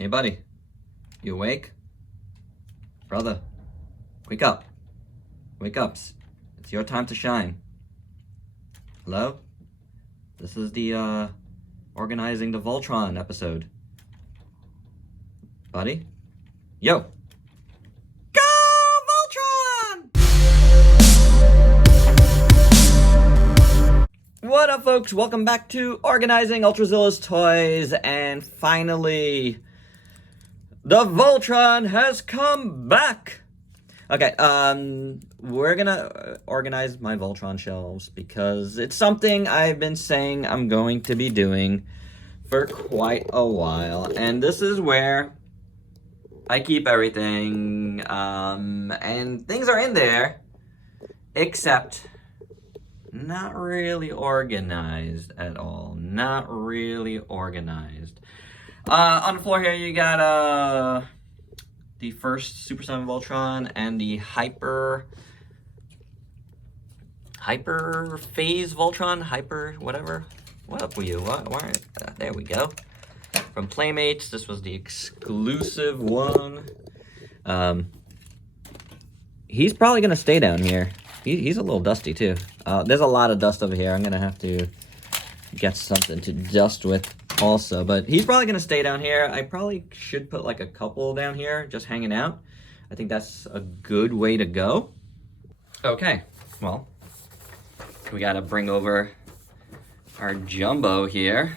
Hey, buddy. You awake? Brother, wake up. Wake up. It's your time to shine. Hello? This is the, Organizing the Voltron episode. Buddy? Yo! Go, Voltron! What up, folks? Welcome back to Organizing Ultrazilla'S Toys, and finally, the Voltron has come back! Okay, we're gonna organize my Voltron shelves because it's something I've been saying I'm going to be doing for quite a while, and this is where I keep everything, and things are in there, except not really organized at all. Not really organized. On the floor here, you got, the first Super 7 Voltron and the Hyper Phase Voltron, whatever. What up with you? Why? There we go. From Playmates, this was the exclusive one. He's probably gonna stay down here. He's a little dusty too. There's a lot of dust over here. I'm gonna have to get something to dust with also, but he's probably gonna stay down here. I probably should put like a couple down here just hanging out. I think that's a good way to go. Okay, well, we gotta bring over our Jumbo here.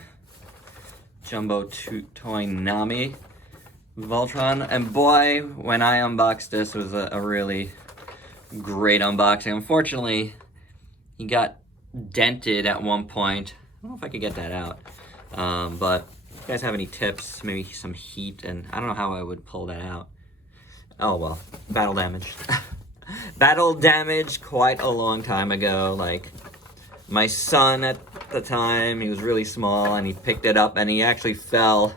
Jumbo Toynami Voltron, and boy, when I unboxed this, it was a really great unboxing. Unfortunately, he got dented at one point. I don't know if I could get that out. But if you guys have any tips, maybe some heat, and I don't know how I would pull that out. Oh well, battle damage. Battle damage quite a long time ago. Like, my son at the time, he was really small, and he picked it up, and he actually fell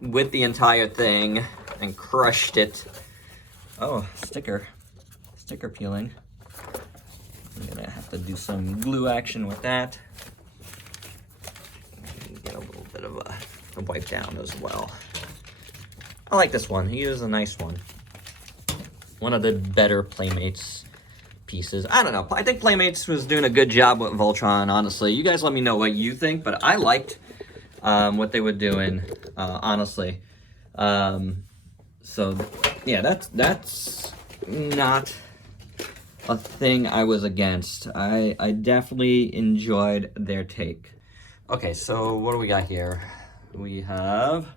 with the entire thing and crushed it. Oh, sticker peeling. I'm gonna have to do some glue action with that. Get a little bit of a wipe down as well. I like this one. He is a nice one. One of the better Playmates pieces. I don't know. I think Playmates was doing a good job with Voltron, honestly. You guys let me know what you think, but I liked what they were doing, honestly. So, yeah, that's not a thing I was against. I definitely enjoyed their take. Okay, so what do we got here? We have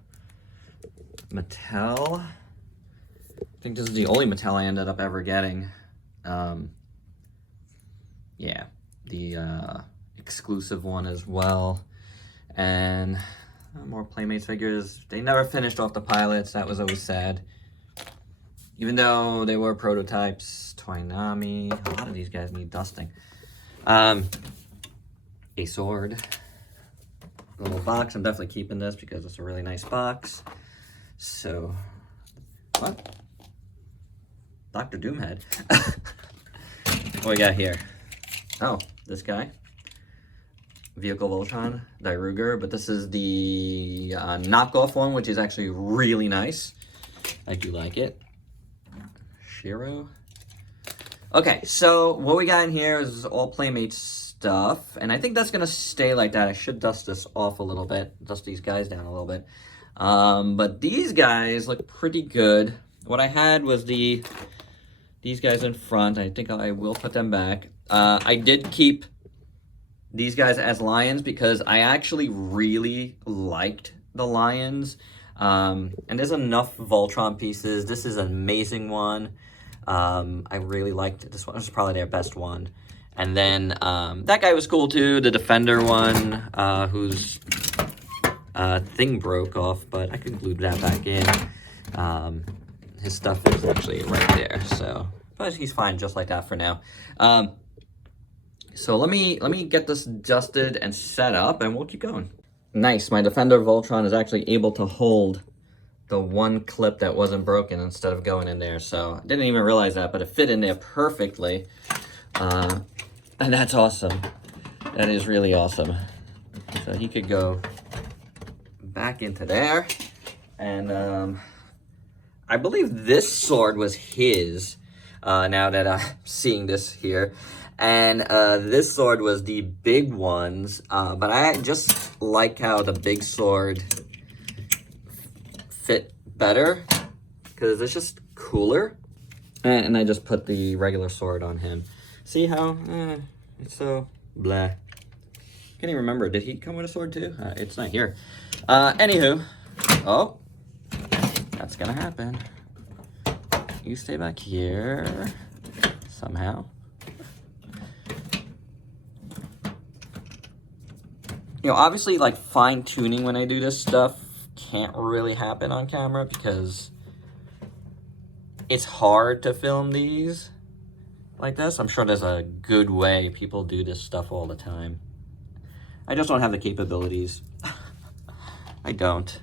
Mattel. I think this is the only Mattel I ended up ever getting. Yeah, the exclusive one as well. And more Playmates figures. They never finished off the pilots. That was always sad. Even though they were prototypes. Toynami. A lot of these guys need dusting. A sword. A little box. I'm definitely keeping this because it's a really nice box. So, what? Dr. Doomhead. What we got here? Oh, this guy. Vehicle Voltron, Diruger, but this is the knockoff one, which is actually really nice. I do like it. Shiro. Okay, so what we got in here is all Playmate stuff, and I think that's going to stay like that. I should dust this off a little bit, dust these guys down a little bit. But these guys look pretty good. What I had was these guys in front. I think I will put them back. I did keep these guys as lions because I actually really liked the lions. And there's enough Voltron pieces. This is an amazing one. I really liked it. This one was probably their best one. And then that guy was cool too, the Defender one, whose thing broke off, but I could glue that back in. His stuff is actually right there, so but he's fine just like that for now. So let me get this dusted and set up, and we'll keep going. Nice, my Defender Voltron is actually able to hold the one clip that wasn't broken instead of going in there. So I didn't even realize that, but it fit in there perfectly. And that's awesome. That is really awesome. So he could go back into there. And I believe this sword was his, now that I'm seeing this here. And this sword was the big ones, but I just like how the big sword fit better, because it's just cooler. And I just put the regular sword on him. See how it's so blah. Can't even remember. Did he come with a sword too? It's not here. Anywho, oh, that's gonna happen. You stay back here somehow. You know, obviously, like, fine-tuning when I do this stuff can't really happen on camera because it's hard to film these like this. I'm sure there's a good way people do this stuff all the time. I just don't have the capabilities. I don't.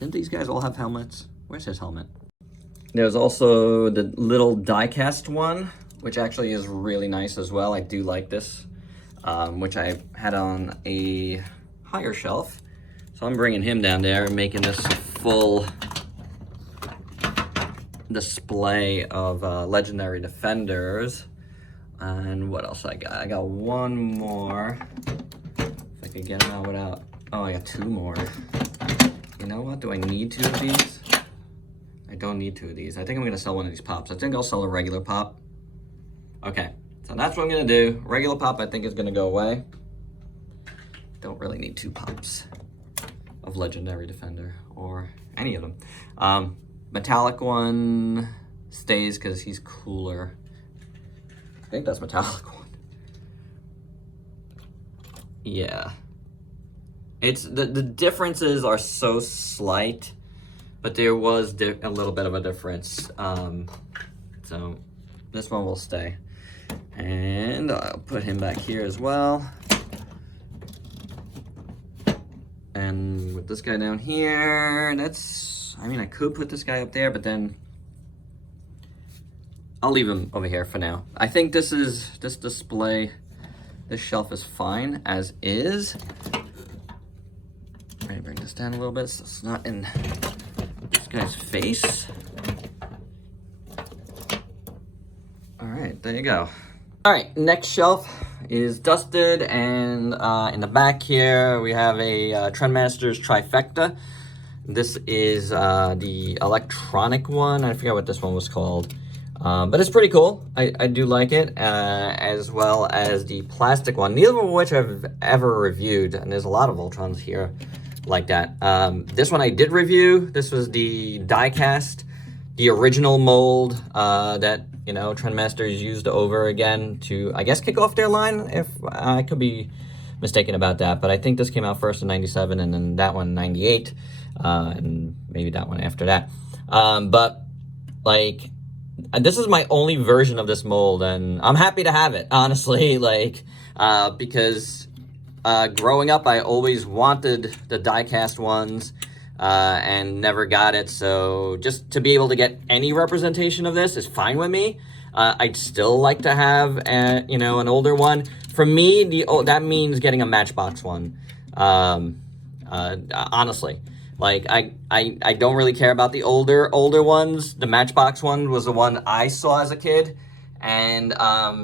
Didn't these guys all have helmets? Where's his helmet? There's also the little die-cast one, which actually is really nice as well. I do like this. Which I had on a higher shelf. So I'm bringing him down there and making this full display of legendary defenders. And what else I got? I got one more. If I could get them out without... Oh, I got two more. You know what? Do I need two of these? I don't need two of these. I think I'm going to sell one of these pops. I think I'll sell a regular pop. Okay. So that's what I'm gonna do. Regular pop, I think, is gonna go away. Don't really need two pops of Legendary Defender or any of them. Metallic one stays because he's cooler. I think that's metallic one. Yeah. It's the differences are so slight, but there was a little bit of a difference. So this one will stay. And I'll put him back here as well. And with this guy down here, that's, I mean, I could put this guy up there, but then I'll leave him over here for now. I think this display, this shelf is fine as is. I'm gonna bring this down a little bit so it's not in this guy's face. All right, there you go. All right, next shelf is dusted, and in the back here we have a Trendmasters Trifecta. This is the electronic one. I forget what this one was called, but it's pretty cool. I do like it, as well as the plastic one, neither of which I've ever reviewed, and there's a lot of Voltrons here like that. This one I did review. This was the die-cast, the original mold that, you know, Trendmasters used over again to, I guess, kick off their line. If I could be mistaken about that, but I think this came out first in '97, and then that one in '98, and maybe that one after that. But like, this is my only version of this mold, and I'm happy to have it, honestly. Like, because growing up, I always wanted the die-cast ones. And never got it, so just to be able to get any representation of this is fine with me. I'd still like to have, you know, an older one. For me, that means getting a Matchbox one. Honestly, like I don't really care about the older ones. The Matchbox one was the one I saw as a kid, and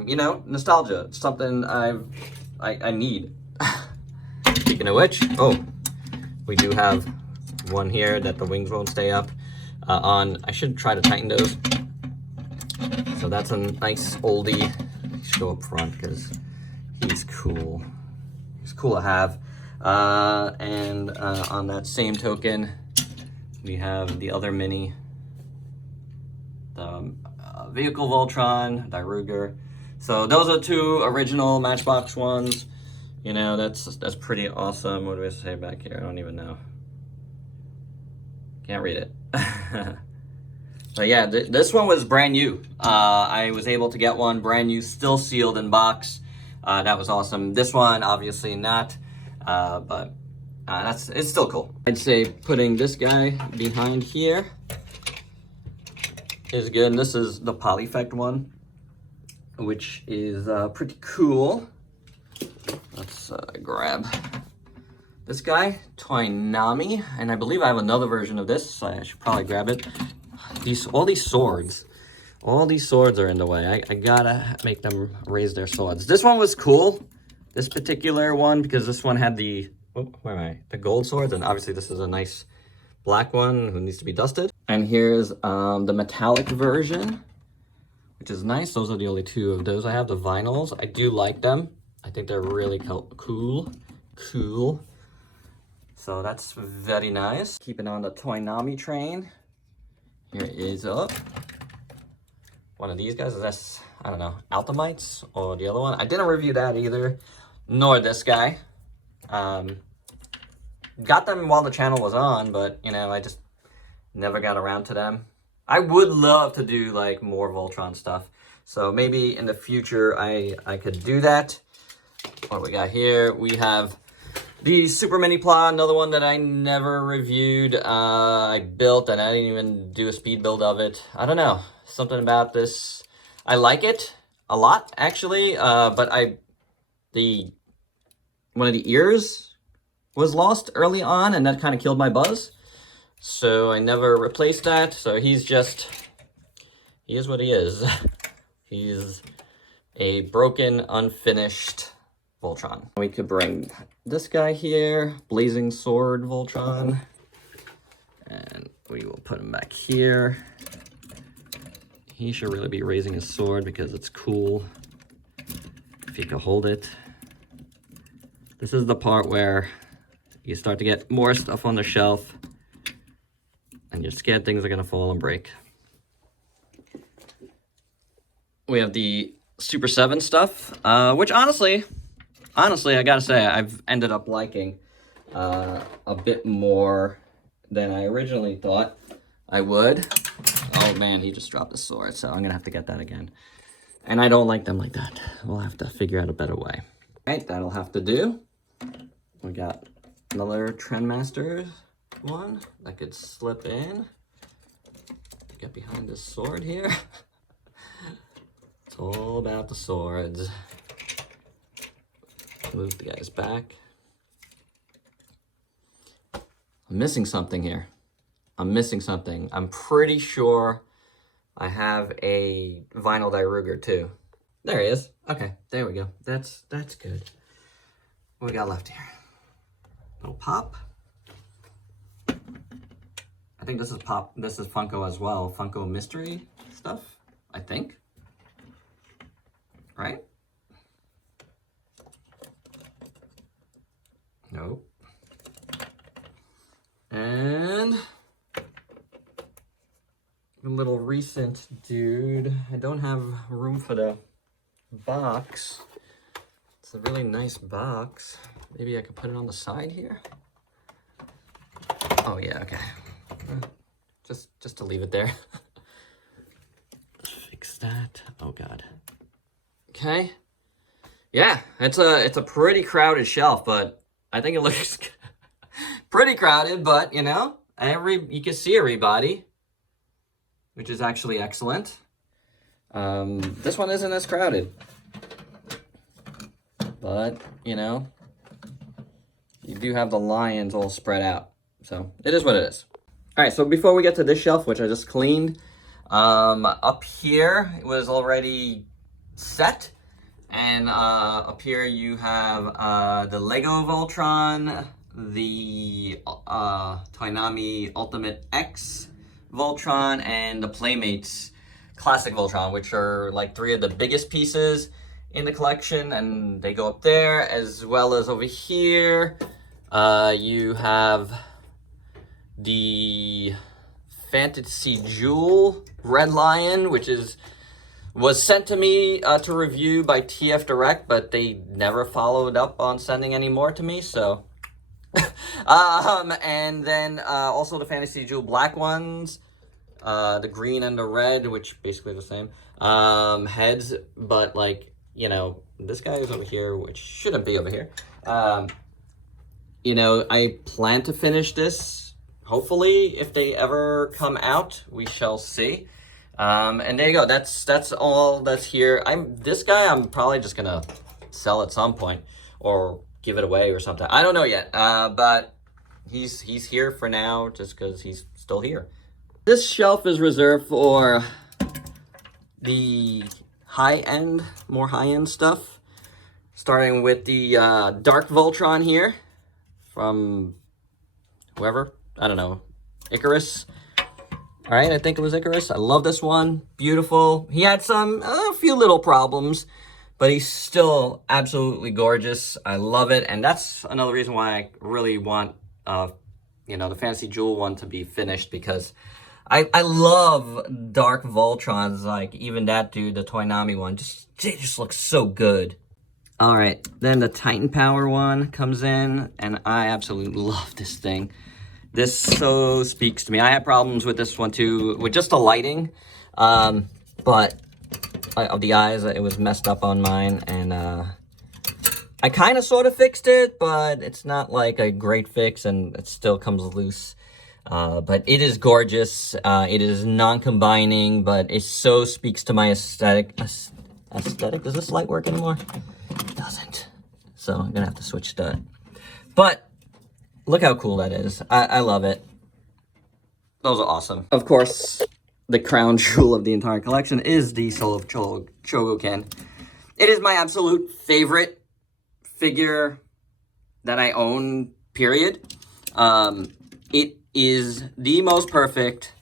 you know, nostalgia. It's something I need. Speaking of which, oh, we do have one here that the wings won't stay up on. I should try to tighten those. So that's a nice oldie. Should go up front because he's cool. He's cool to have. And on that same token, we have the other mini, the Vehicle Voltron, Daruger. So those are two original Matchbox ones. You know, that's pretty awesome. What do I say back here? I don't even know. Can't read it. But yeah, this one was brand new. I was able to get one brand new, still sealed in box. That was awesome. This one, obviously not, but it's still cool. I'd say putting this guy behind here is good. And this is the Polyfect one, which is pretty cool. Let's grab This guy, Toynami, and I believe I have another version of this, so I should probably grab it. All these swords are in the way. I gotta make them raise their swords. This one was cool, this particular one, because this one had the, where am I? The gold swords, and obviously this is a nice black one who needs to be dusted. And here's the metallic version, which is nice. Those are the only two of those I have. The vinyls, I do like them. I think they're really cool. So that's very nice. Keeping on the Toynami train. Here is one of these guys. Is this, I don't know, Alchemites or the other one? I didn't review that either, nor this guy. Got them while the channel was on, but you know, I just never got around to them. I would love to do like more Voltron stuff, so maybe in the future I could do that. What do we got here? We have the Super Mini Plot, another one that I never reviewed. I built and I didn't even do a speed build of it. I don't know, something about this. I like it a lot actually, but one of the ears was lost early on, and that kind of killed my buzz. So I never replaced that. So he is what he is. He's a broken, unfinished Voltron. We could bring this guy here, Blazing Sword Voltron. And we will put him back here. He should really be raising his sword because it's cool if he can hold it. This is the part where you start to get more stuff on the shelf and you're scared things are gonna fall and break. We have the Super 7 stuff, which honestly, I gotta say, I've ended up liking a bit more than I originally thought I would. Oh man, he just dropped the sword, so I'm gonna have to get that again. And I don't like them like that. We'll have to figure out a better way. All right, that'll have to do. We got another Trendmaster one that could slip in. Get behind this sword here. It's all about the swords. Move the guys back. I'm missing something here. I'm missing something. I'm pretty sure I have a vinyl Ruger too. There he is. Okay, there we go. That's good. What we got left here? No Pop. I think this is Pop. This is Funko as well. Funko mystery stuff, I think. Right? Nope. And a little recent dude. I don't have room for the box. It's a really nice box. Maybe I could put it on the side here. Oh yeah, okay. Just to leave it there. Fix that. Oh god. Okay. Yeah, it's a pretty crowded shelf, but I think it looks pretty crowded, but you know, you can see everybody, which is actually excellent. This one isn't as crowded, but you know, you do have the lions all spread out, so it is what it is. All right, so before we get to this shelf, which I just cleaned, up here it was already set, and up here you have the Lego Voltron, the Toynami Ultimate X Voltron, and the Playmates Classic Voltron, which are like 3 of the biggest pieces in the collection, and they go up there, as well as over here you have the Fantasy Jewel Red Lion, which was sent to me to review by TF Direct, but they never followed up on sending any more to me, so and then also the Fantasy Jewel black ones, the green and the red, which basically the same heads, but like, you know, this guy is over here, which shouldn't be over here. You know, I plan to finish this. Hopefully, if they ever come out, we shall see. And there you go. That's all that's here. This guy I'm probably just gonna sell at some point, or give it away or something. I don't know yet, but he's here for now just because he's still here. This shelf is reserved for the high-end, more high-end stuff. Starting with the Dark Voltron here from whoever, I don't know, Icarus. All right, I think it was Icarus. I love this one. Beautiful. He had a few little problems, but he's still absolutely gorgeous. I love it, and that's another reason why I really want, you know, the Fantasy Jewel one to be finished, because I love Dark Voltrons. Like, even that dude, the Toynami one, it just looks so good. All right, then the Titan Power one comes in, and I absolutely love this thing. This so speaks to me. I had problems with this one too, with just the lighting, but of the eyes, it was messed up on mine, and I kind of sort of fixed it, but it's not like a great fix, and it still comes loose. But it is gorgeous. It is non-combining, but it so speaks to my aesthetic. Aesthetic? Does this light work anymore? It doesn't. So I'm gonna have to switch that. But look how cool that is. I love it. Those are awesome. Of course, the crown jewel of the entire collection is the Soul of Chogokin. It is my absolute favorite figure that I own, period. It is the most perfect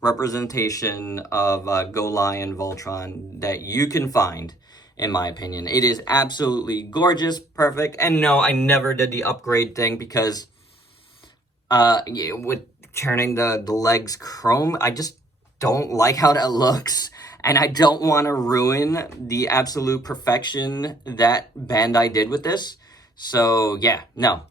representation of Go Lion Voltron that you can find, in my opinion. It is absolutely gorgeous, perfect, and no, I never did the upgrade thing because with turning the legs chrome, I just don't like how that looks, and I don't want to ruin the absolute perfection that Bandai did with this. So yeah, no,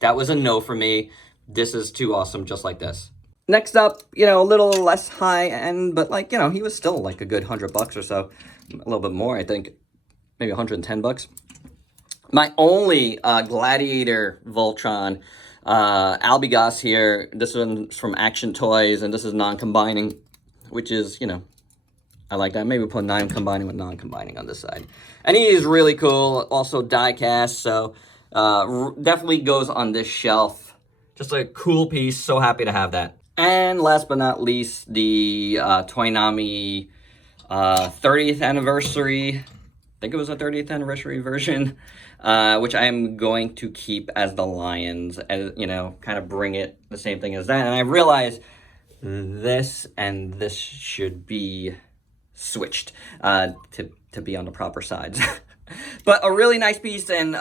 that was a no for me. This is too awesome just like this. Next up, you know, a little less high end, but like, you know, he was still like a good $100 or so. A little bit more, I think. Maybe $110. My only Gladiator Voltron, Albigos here. This one's from Action Toys, and this is non-combining, which is, you know, I like that. Maybe put non-combining with non-combining on this side. And he is really cool. Also die-cast, so definitely goes on this shelf. Just a cool piece. So happy to have that. And last but not least, the Toynami 30th anniversary. I think it was a 30th anniversary version, which I am going to keep as the Lions, as, you know, kind of bring it the same thing as that. And I realize this and this should be switched to be on the proper sides. But a really nice piece, and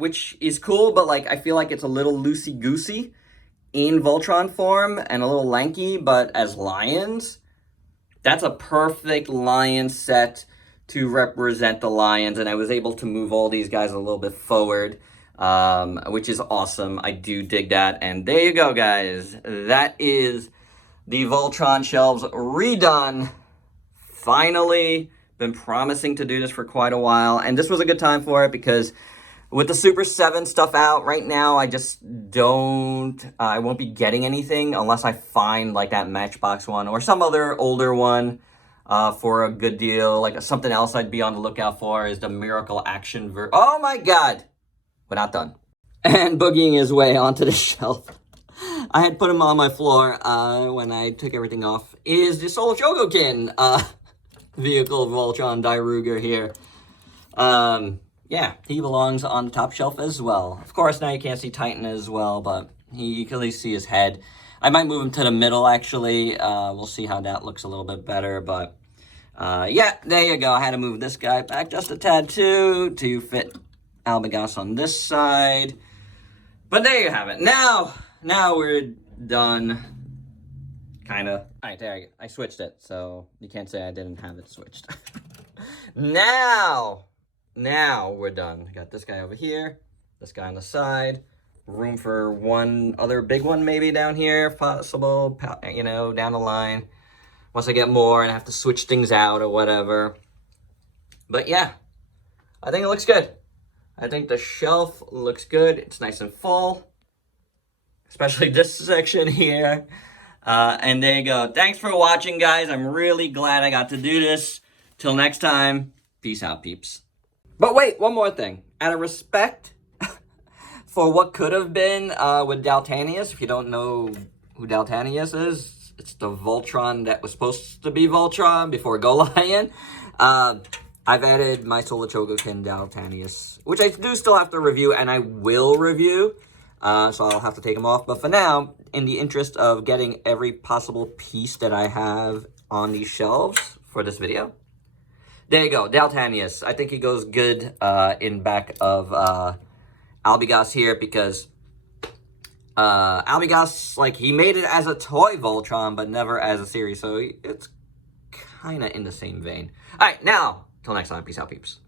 which is cool, but like I feel like it's a little loosey-goosey in Voltron form and a little lanky, but as Lions, that's a perfect Lion set to represent the Lions, and I was able to move all these guys a little bit forward, which is awesome. I do dig that, and there you go, guys. That is the Voltron shelves redone. Finally, been promising to do this for quite a while, and this was a good time for it because with the Super 7 stuff out right now, I just don't, I won't be getting anything unless I find like that Matchbox one or some other older one for a good deal. Like something else I'd be on the lookout for is the Miracle Action oh my god, we're not done. And boogieing his way onto the shelf, I had put him on my floor when I took everything off, is the Soul of Chogokin vehicle Voltron Dairuger here. Yeah, he belongs on the top shelf as well. Of course, now you can't see Titan as well, but you can at least see his head. I might move him to the middle, actually. We'll see how that looks a little bit better, but yeah, there you go. I had to move this guy back just a tad too to fit Albigos on this side. But there you have it. Now we're done. Kind of. All right, there I switched it, so you can't say I didn't have it switched. Now we're done. I got this guy over here, this guy on the side, room for one other big one maybe down here, if possible, you know, down the line. Once I get more and I have to switch things out or whatever. But yeah, I think it looks good. I think the shelf looks good. It's nice and full, especially this section here. And there you go. Thanks for watching, guys. I'm really glad I got to do this. Till next time, peace out, peeps. But wait, one more thing. Out of respect for what could have been with Daltanius. If you don't know who Daltanius is, it's the Voltron that was supposed to be Voltron before Golion. I've added my Solar Chogokin Daltanius, which I do still have to review, and I will review. So I'll have to take them off. But for now, in the interest of getting every possible piece that I have on these shelves for this video, there you go, Daltanius. I think he goes good in back of Albigast here, because Albigast, like, he made it as a toy Voltron, but never as a series. So it's kind of in the same vein. All right, now, till next time, peace out, peeps.